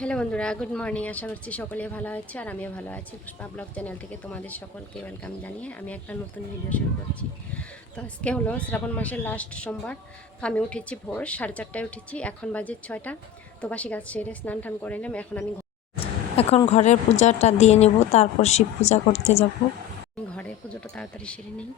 Hello বন্ধুরা, good morning. আশা করছি সকলে ভালো আছে আর আমিও ভালো আছি। পুষ্পা ব্লগ চ্যানেল থেকে তোমাদের সকলকে ওয়েলকাম জানিয়ে আমি একটা নতুন ভিডিও শুরু করছি। তো আজকে হলো শ্রাবণ মাসের লাস্ট সোমবার। তো আমি উঠেছি ভোর 4:30টায় উঠেছি, এখন বাজে 6টা। তো বাসি গাছ সেরে স্নান টান করে নিলাম। এখন ঘরের পূজাটা দিয়ে নেব, তারপর শিব পূজা করতে যাব। ঘরের পুজোটা তাড়াতাড়ি সেরে নিই।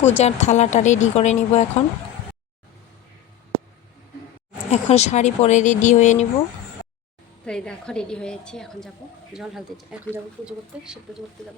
পূজার থালাটা রেডি করে নিব। এখন শাড়ি পরে রেডি হয়ে নিব। তো এই দেখো রেডি হয়েছি, এখন যাব জল ঢালতে, এখন যাব পুজো করতে, শিব পুজো করতে যাব।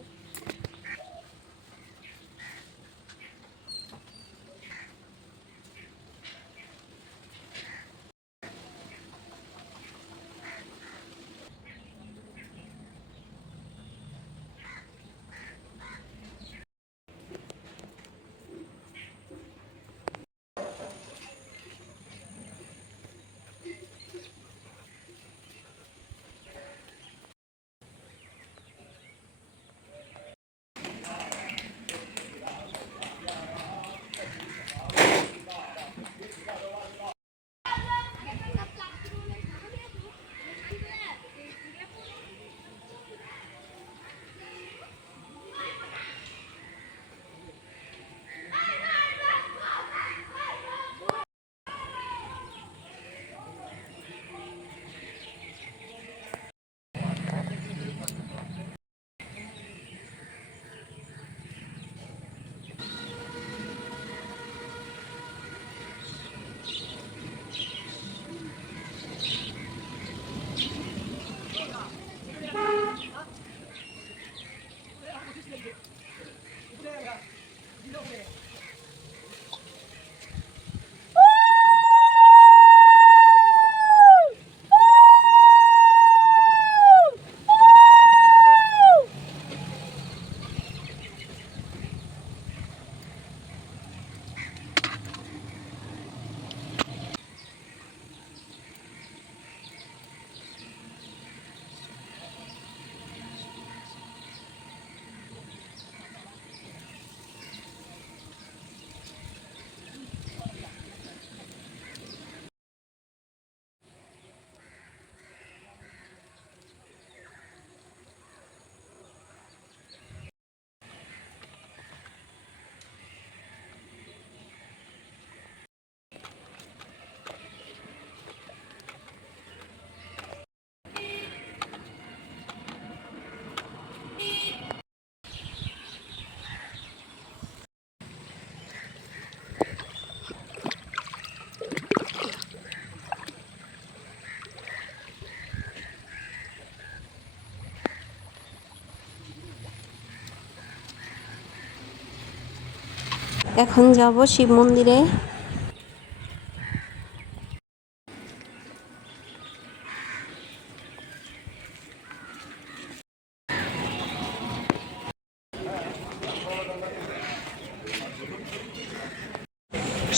এখন যাব শিব মন্দিরে।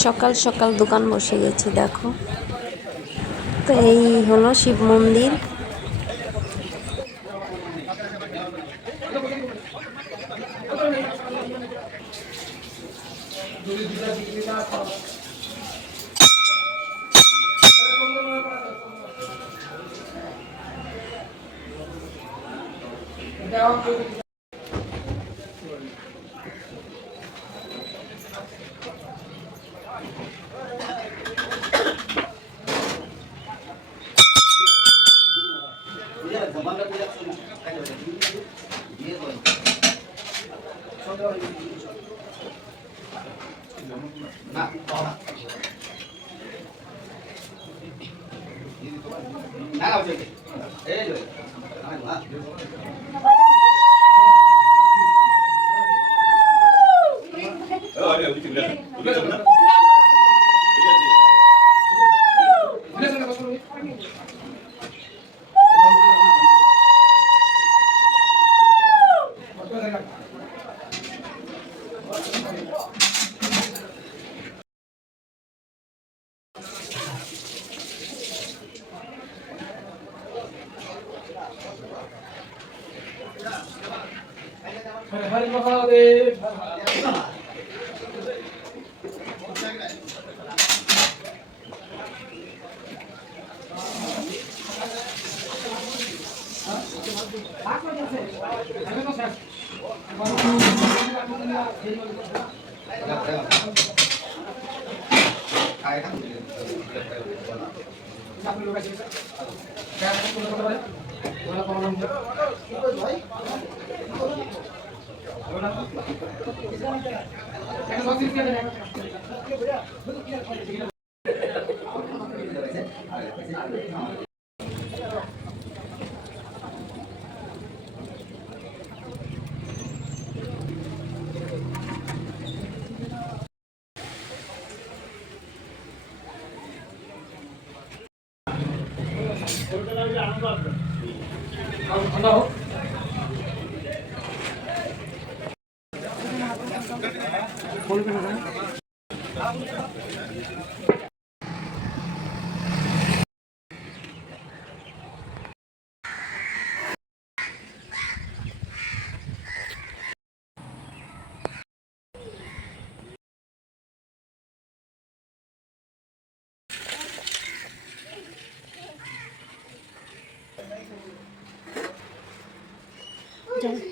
সকাল সকাল দোকান বসে গেছে দেখো। তো এই হলো শিব মন্দির।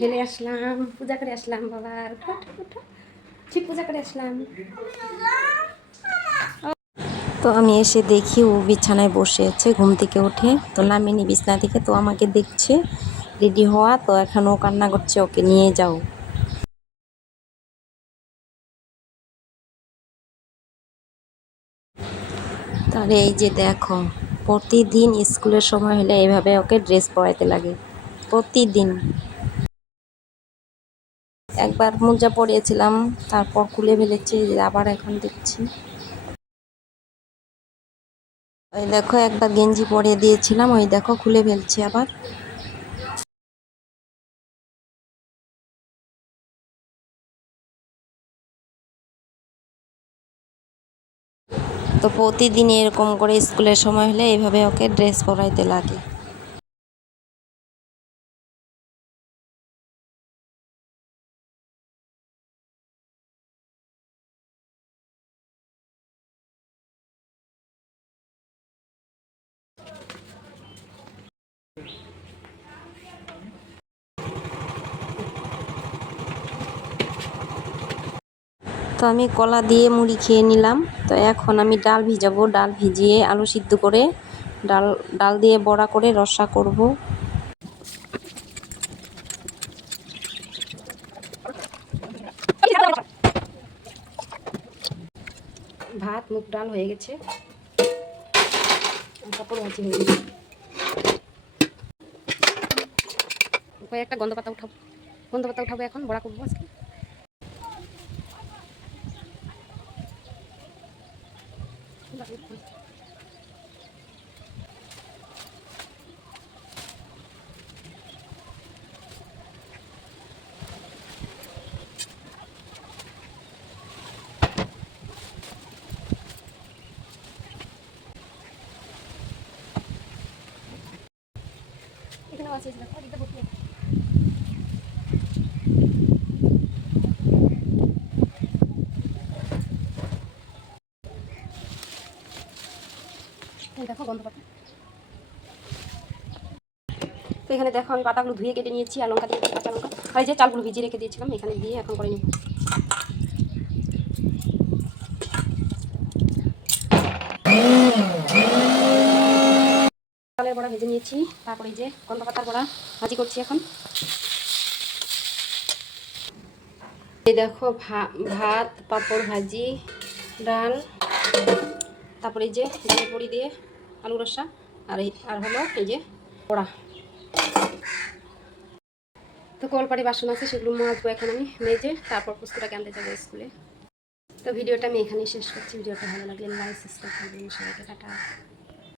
হেলে আসলাম, পূজা করে আসলাম। বাবার ঠিক পূজা করে আসলাম। তো আমি এসে দেখি ও বিছানায় বসে আছে ঘুম থেকে উঠে। তো নামিনি বিছানা থেকে, তো আমাকে দেখছে রেডি হওয়া। তো এখন ও কান্না করছে, ওকে নিয়ে যাও। তাহলে এই যে দেখো, প্রতিদিন স্কুলের সময় হলে এইভাবে ওকে ড্রেস পরাইতে লাগে, প্রতিদিন। একবার মোজা পরিয়েছিলাম, তারপর খুলে ফেলেছি, আবার এখন দেখছি। ওই দেখো, একবার গেঞ্জি পরিয়ে দিয়েছিলাম, ওই দেখো খুলে ফেলছি আবার। তো প্রতিদিন এরকম করে স্কুলের সময় হলে এইভাবে ওকে ড্রেস পরাইতে লাগে। তো আমি কলা দিয়ে মুড়ি খেয়ে নিলাম। তো এখন আমি ডাল ভিজাবো, ডাল ভিজিয়ে আলু সিদ্ধ করে ডাল ডাল দিয়ে বড়া করে রসা করব। ভাত মুগ ডাল হয়ে গেছে, পাপড় ভাজি হয়ে গেছে। কয়েকটা গন্ধ পাতা উঠাবো, এখন বড়া করবো আজকে। এখানে আছে দেখো, দিতে বসে। দেখো গন্ধ পাতা। তো এখানে দেখো আমি পাতাগুলো ধুয়ে কেটে নিয়েছি, আর লঙ্কা দিয়েছি, কাঁচা লঙ্কা। আর এই যে চালগুলো ভিজিয়ে রেখে দিয়েছিলাম, এখানে দিয়ে এখন করে নিব। চালের বড়া ভেজে নিয়েছি, তারপরে এই যে গন্ধ পাতার বড়া ভাজি করছি এখন। এই দেখো ভাত, পাঁপড় ভাজি, ডাল, তারপরে এই যে ডালের বড়ি দিয়ে আলু রসা, আর হলো এই যে বড়া। তো কলপাড়ি বাসন আছে, সেগুলো মাজবো এখন আমি মেজে, তারপর পুষ্কুটাকে আনতে যাবো স্কুলে। তো ভিডিওটা আমি এখানেই শেষ করছি। ভিডিওটা ভালো লাগলে লাইক সাবস্ক্রাইব করবেন। সবাইকে টাটা।